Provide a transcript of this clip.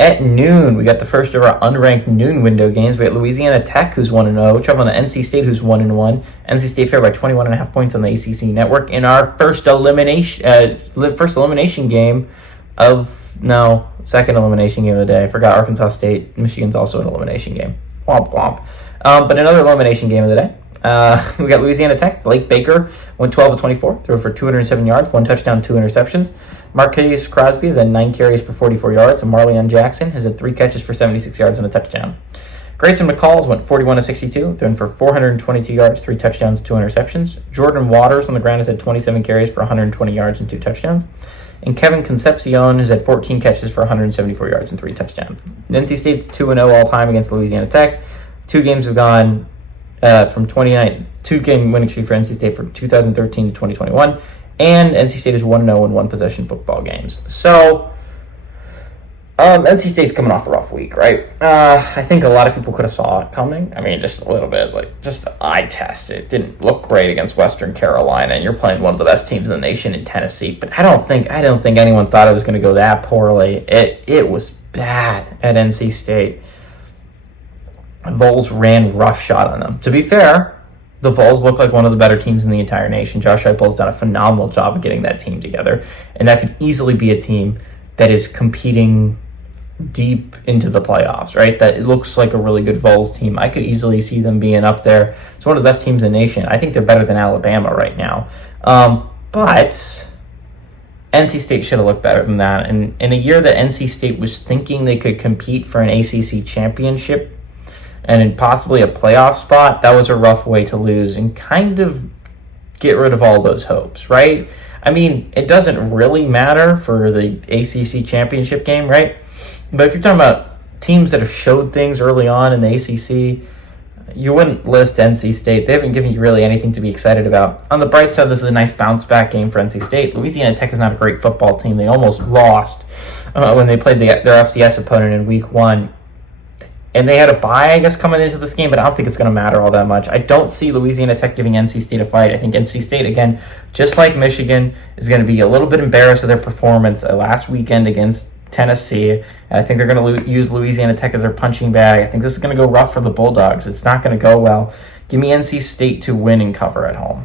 At noon, we got the first of our unranked noon window games. We got Louisiana Tech, who's 1-0, traveling to NC State, who's 1-1. NC State favored by 21.5 points on the ACC network in our second elimination game of the day. I forgot Arkansas State. Michigan's also an elimination game. Womp womp. But another elimination game of the day. We got Louisiana Tech. Blake Baker went 12-24, threw for 207 yards, 1 touchdown, 2 interceptions. Marquise Crosby has had 9 carries for 44 yards, and Marleon Jackson has had 3 catches for 76 yards and a touchdown. Grayson McCalls went 41-62, throwing for 422 yards, 3 touchdowns, 2 interceptions. Jordan Waters on the ground has had 27 carries for 120 yards and 2 touchdowns. And Kevin Concepcion has had 14 catches for 174 yards and 3 touchdowns. NC State's 2-0 all-time against Louisiana Tech. 2 games have gone from 2-game winning streak for NC State from 2013 to 2021. And NC State is 1-0 in one-possession football games. So, NC State's coming off a rough week, right? I think a lot of people could have saw it coming. I mean, just a little bit, just eye test. It didn't look great against Western Carolina, and you're playing one of the best teams in the nation in Tennessee. But I don't think anyone thought it was going to go that poorly. It was bad at NC State. Vols ran roughshod on them. To be fair, the Vols look like one of the better teams in the entire nation. Josh Heupel's done a phenomenal job of getting that team together, and that could easily be a team that is competing deep into the playoffs, right? That it looks like a really good Vols team. I could easily see them being up there. It's one of the best teams in the nation. I think they're better than Alabama right now. But NC State should have looked better than that. And in a year that NC State was thinking they could compete for an ACC championship and in possibly a playoff spot, that was a rough way to lose and kind of get rid of all those hopes, right? I mean, it doesn't really matter for the ACC championship game, right? But if you're talking about teams that have showed things early on in the ACC, you wouldn't list NC State. They haven't given you really anything to be excited about. On the bright side, this is a nice bounce-back game for NC State. Louisiana Tech is not a great football team. They almost lost when they played their FCS opponent in Week 1. And they had a bye, I guess, coming into this game, but I don't think it's going to matter all that much. I don't see Louisiana Tech giving NC State a fight. I think NC State, again, just like Michigan, is going to be a little bit embarrassed of their performance last weekend against Tennessee. And I think they're going to use Louisiana Tech as their punching bag. I think this is going to go rough for the Bulldogs. It's not going to go well. Give me NC State to win and cover at home.